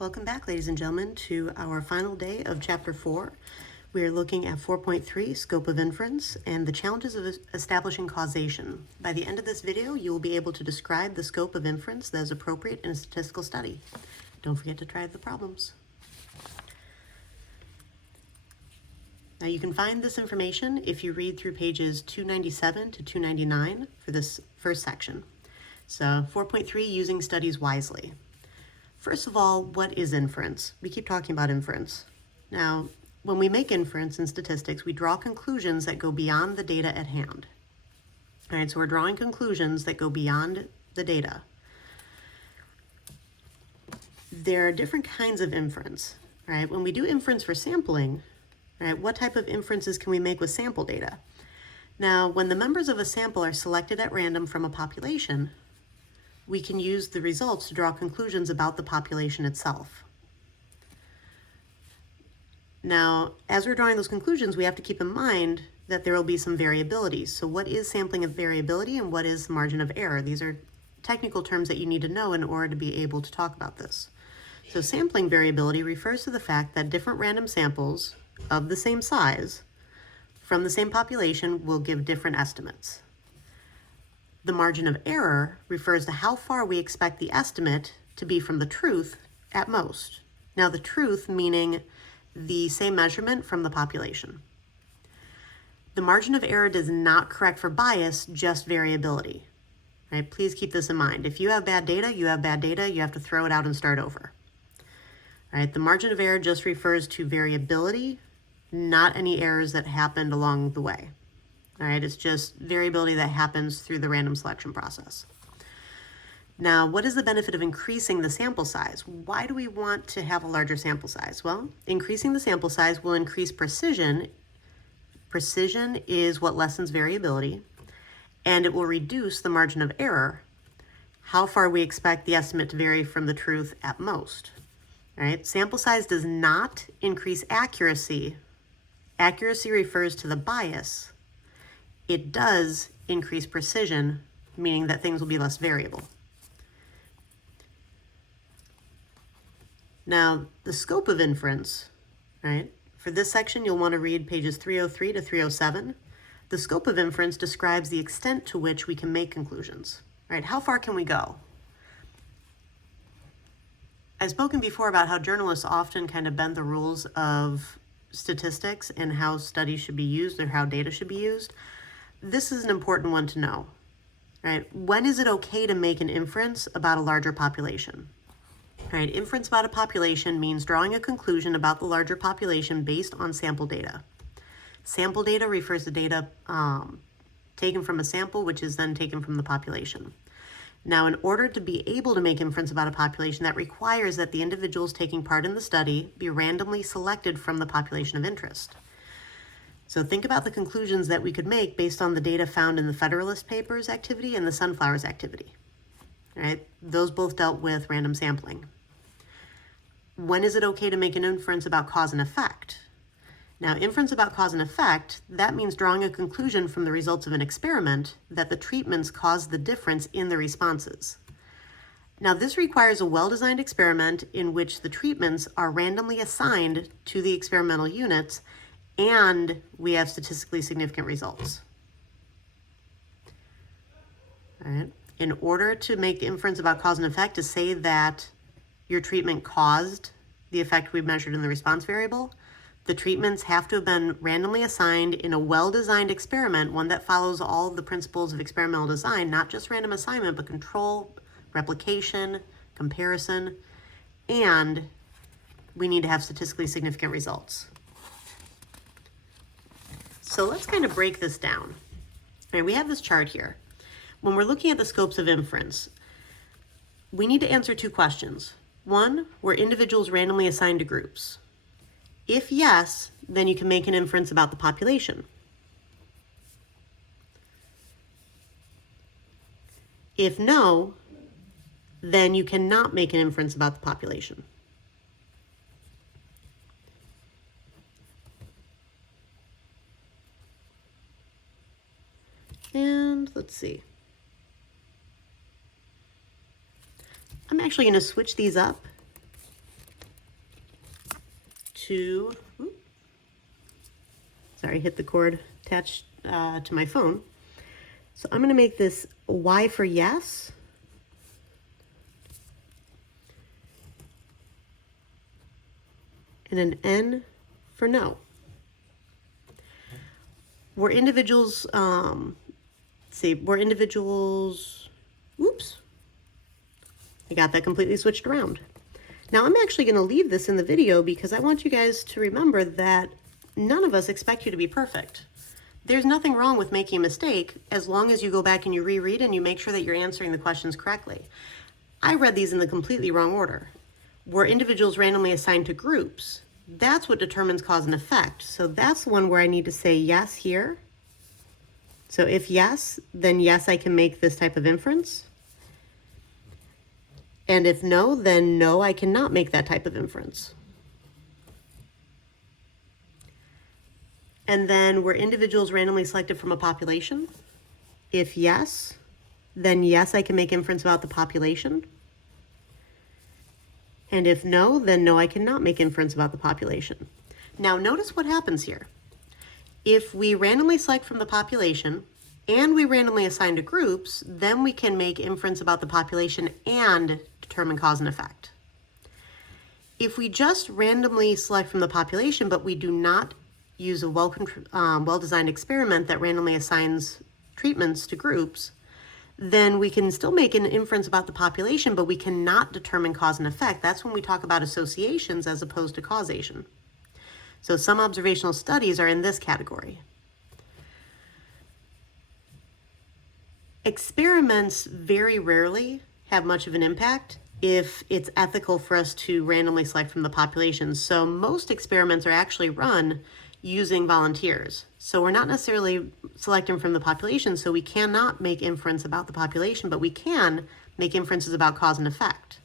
Welcome back, ladies and gentlemen, to our final day of Chapter 4. We are looking at 4.3, Scope of Inference, and the challenges of establishing causation. By the end of this video, you will be able to describe the scope of inference that is appropriate in a statistical study. Don't forget to try the problems. Now you can find this information if you read through pages 297 to 299 for this first section. So 4.3, Using Studies Wisely. First of all, what is inference? We keep talking about inference. Now, when we make inference in statistics, we draw conclusions that go beyond the data at hand. All right, so we're drawing conclusions that go beyond the data. There are different kinds of inference, right? When we do inference for sampling, right, what type of inferences can we make with sample data? Now, when the members of a sample are selected at random from a population, we can use the results to draw conclusions about the population itself. Now, as we're drawing those conclusions, we have to keep in mind that there will be some variability. So what is sampling of variability and what is margin of error? These are technical terms that you need to know in order to be able to talk about this. So sampling variability refers to the fact that different random samples of the same size from the same population will give different estimates. The margin of error refers to how far we expect the estimate to be from the truth at most. Now, the truth meaning the same measurement from the population. The margin of error does not correct for bias, just variability. Right? Please keep this in mind. If you have bad data, you have bad data. You have to throw it out and start over. Right? The margin of error just refers to variability, not any errors that happened along the way. All right, it's just variability that happens through the random selection process. Now, what is the benefit of increasing the sample size? Why do we want to have a larger sample size? Well, increasing the sample size will increase precision. Precision is what lessens variability, and it will reduce the margin of error, how far we expect the estimate to vary from the truth at most. All right, sample size does not increase accuracy. Accuracy refers to the bias. It does increase precision, meaning that things will be less variable. Now, the scope of inference, right? For this section, you'll want to read pages 303 to 307. The scope of inference describes the extent to which we can make conclusions, right? How far can we go? I've spoken before about how journalists often kind of bend the rules of statistics and how studies should be used or how data should be used. This is an important one to know, right? When is it okay to make an inference about a larger population? Right? Inference about a population means drawing a conclusion about the larger population based on sample data. Sample data refers to data taken from a sample, which is then taken from the population. Now, in order to be able to make inference about a population, that requires that the individuals taking part in the study be randomly selected from the population of interest. So think about the conclusions that we could make based on the data found in the Federalist Papers activity and the Sunflowers activity. Right? Those both dealt with random sampling. When is it okay to make an inference about cause and effect? Now, inference about cause and effect, that means drawing a conclusion from the results of an experiment that the treatments caused the difference in the responses. Now, this requires a well-designed experiment in which the treatments are randomly assigned to the experimental units and we have statistically significant results. All right. In order to make inference about cause and effect, to say that your treatment caused the effect we measured in the response variable, the treatments have to have been randomly assigned in a well-designed experiment, one that follows all the principles of experimental design, not just random assignment, but control, replication, comparison, and we need to have statistically significant results. So let's kind of break this down. All right, we have this chart here. When we're looking at the scopes of inference, we need to answer two questions. One, were individuals randomly assigned to groups? If yes, then you can make an inference about the population. If no, then you cannot make an inference about the population. And let's see. I'm actually going to switch these up to, sorry, hit the cord attached to my phone. So I'm going to make this Y for yes. And an N for no. We're individuals, oops. I got that completely switched around. Now I'm actually going to leave this in the video because I want you guys to remember that none of us expect you to be perfect. There's nothing wrong with making a mistake as long as you go back and you reread and you make sure that you're answering the questions correctly. I read these in the completely wrong order. Were individuals randomly assigned to groups? That's what determines cause and effect. So that's the one where I need to say yes here. So if yes, then yes, I can make this type of inference. And if no, then no, I cannot make that type of inference. And then were individuals randomly selected from a population? If yes, then yes, I can make inference about the population. And if no, then no, I cannot make inference about the population. Now notice what happens here. If we randomly select from the population and we randomly assign to groups, then we can make inference about the population and determine cause and effect. If we just randomly select from the population, but we do not use a well-designed experiment that randomly assigns treatments to groups, then we can still make an inference about the population, but we cannot determine cause and effect. That's when we talk about associations as opposed to causation. So some observational studies are in this category. Experiments very rarely have much of an impact if it's ethical for us to randomly select from the population. So most experiments are actually run using volunteers. So we're not necessarily selecting from the population, so we cannot make inference about the population, but we can make inferences about cause and effect.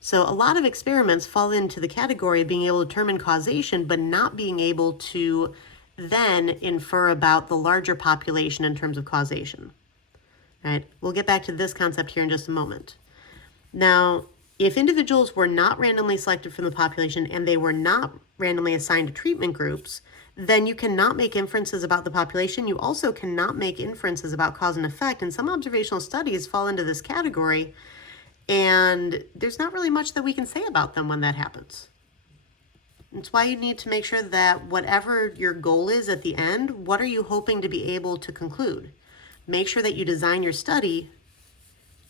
So a lot of experiments fall into the category of being able to determine causation, but not being able to then infer about the larger population in terms of causation. Right? We'll get back to this concept here in just a moment. Now, if individuals were not randomly selected from the population and they were not randomly assigned to treatment groups, then you cannot make inferences about the population. You also cannot make inferences about cause and effect. And some observational studies fall into this category, and there's not really much that we can say about them when that happens. It's why you need to make sure that whatever your goal is at the end, what are you hoping to be able to conclude? Make sure that you design your study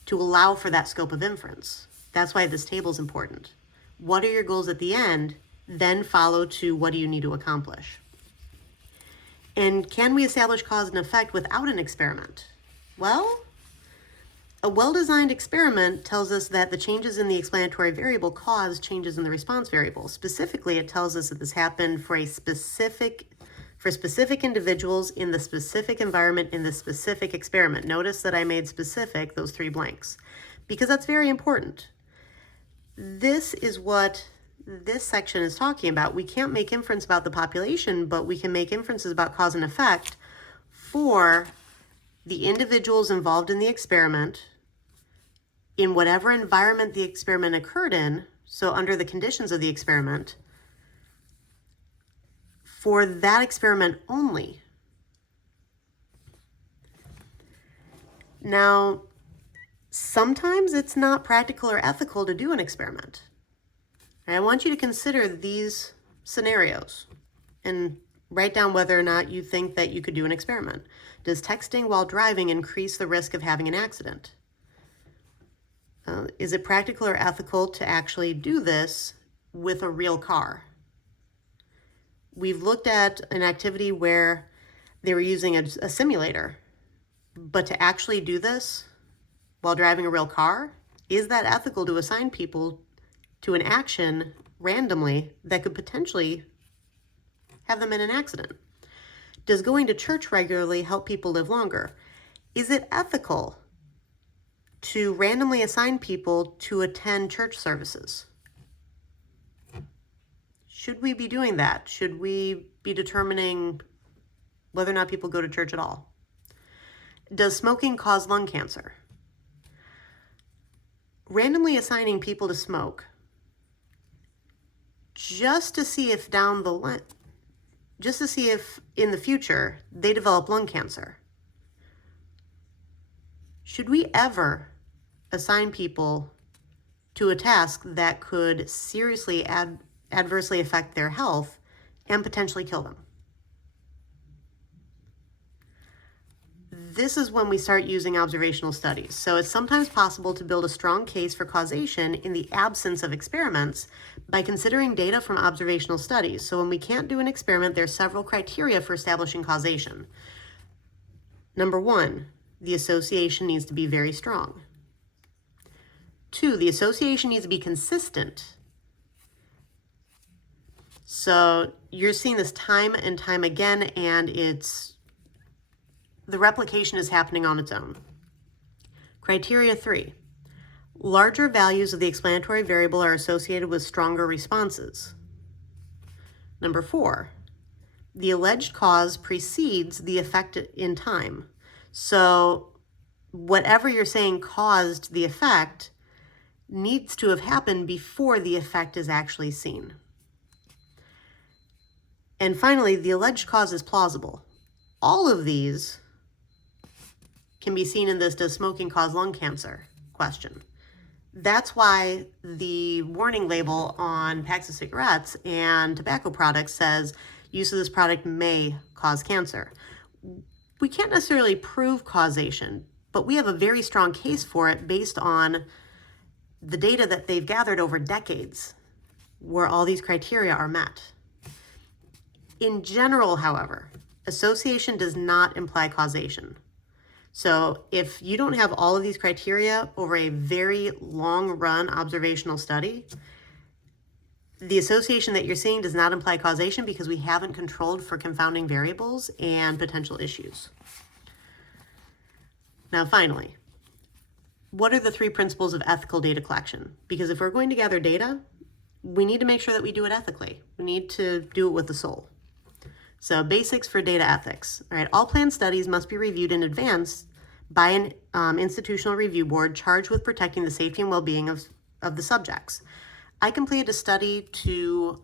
to allow for that scope of inference. That's why this table is important. What are your goals at the end? Then follow to what do you need to accomplish? And can we establish cause and effect without an experiment? Well, a well-designed experiment tells us that the changes in the explanatory variable cause changes in the response variable. Specifically, it tells us that this happened for specific individuals in the specific environment in the specific experiment. Notice that I made specific those 3 blanks because that's very important. This is what this section is talking about. We can't make inference about the population, but we can make inferences about cause and effect for the individuals involved in the experiment in whatever environment the experiment occurred in, so under the conditions of the experiment, for that experiment only. Now, sometimes it's not practical or ethical to do an experiment. And I want you to consider these scenarios and write down whether or not you think that you could do an experiment. Does texting while driving increase the risk of having an accident? Is it practical or ethical to actually do this with a real car? We've looked at an activity where they were using a simulator, but to actually do this while driving a real car, is that ethical to assign people to an action randomly that could potentially have them in an accident? Does going to church regularly help people live longer? Is it ethical to randomly assign people to attend church services? Should we be doing that? Should we be determining whether or not people go to church at all? Does smoking cause lung cancer? Randomly assigning people to smoke just to see if in the future they develop lung cancer. Should we ever assign people to a task that could seriously adversely affect their health and potentially kill them? This is when we start using observational studies. So it's sometimes possible to build a strong case for causation in the absence of experiments by considering data from observational studies. So when we can't do an experiment, there are several criteria for establishing causation. Number 1, the association needs to be very strong. 2, the association needs to be consistent. So you're seeing this time and time again, and the replication is happening on its own. Criteria 3, larger values of the explanatory variable are associated with stronger responses. Number 4, the alleged cause precedes the effect in time. So whatever you're saying caused the effect needs to have happened before the effect is actually seen. And finally, the alleged cause is plausible. All of these can be seen in this "does smoking cause lung cancer?" question. That's why the warning label on packs of cigarettes and tobacco products says use of this product may cause cancer. We can't necessarily prove causation, but we have a very strong case for it based on the data that they've gathered over decades where all these criteria are met. In general, however, association does not imply causation. So if you don't have all of these criteria over a very long run observational study, the association that you're seeing does not imply causation because we haven't controlled for confounding variables and potential issues. Now, finally, what are the 3 principles of ethical data collection? Because if we're going to gather data, we need to make sure that we do it ethically. We need to do it with the soul. So basics for data ethics. All right, all planned studies must be reviewed in advance by an institutional review board charged with protecting the safety and well-being of the subjects. I completed a study to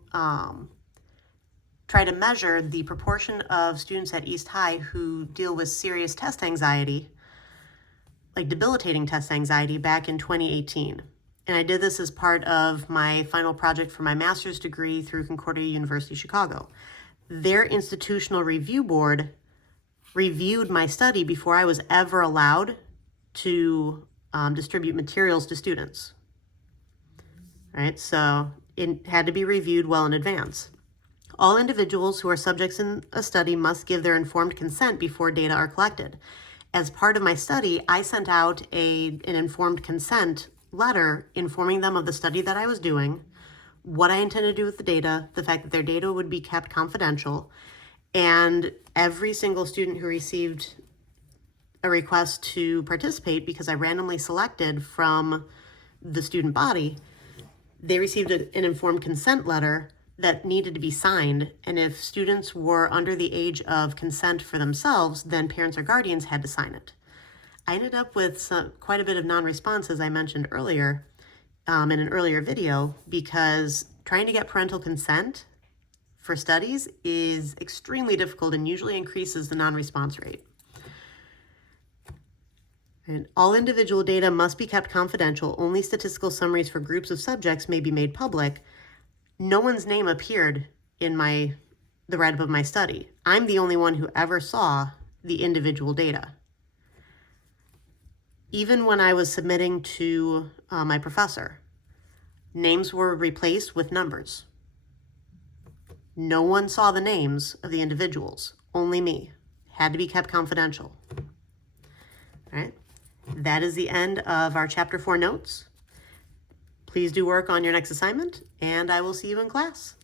try to measure the proportion of students at East High who deal with serious test anxiety, like debilitating test anxiety, back in 2018. And I did this as part of my final project for my master's degree through Concordia University, Chicago. Their institutional review board reviewed my study before I was ever allowed to distribute materials to students. All right, so it had to be reviewed well in advance. All individuals who are subjects in a study must give their informed consent before data are collected. As part of my study, I sent out an informed consent letter informing them of the study that I was doing, what I intended to do with the data, the fact that their data would be kept confidential, and every single student who received a request to participate, because I randomly selected from the student body, they received an informed consent letter that needed to be signed. And if students were under the age of consent for themselves, then parents or guardians had to sign it. I ended up with quite a bit of non-response, as I mentioned earlier, in an earlier video, because trying to get parental consent for studies is extremely difficult and usually increases the non-response rate. And all individual data must be kept confidential. Only statistical summaries for groups of subjects may be made public. No one's name appeared in the write-up of my study. I'm the only one who ever saw the individual data. Even when I was submitting to my professor, names were replaced with numbers. No one saw the names of the individuals, only me. Had to be kept confidential. All right, that is the end of our Chapter 4 notes. Please do work on your next assignment, and I will see you in class.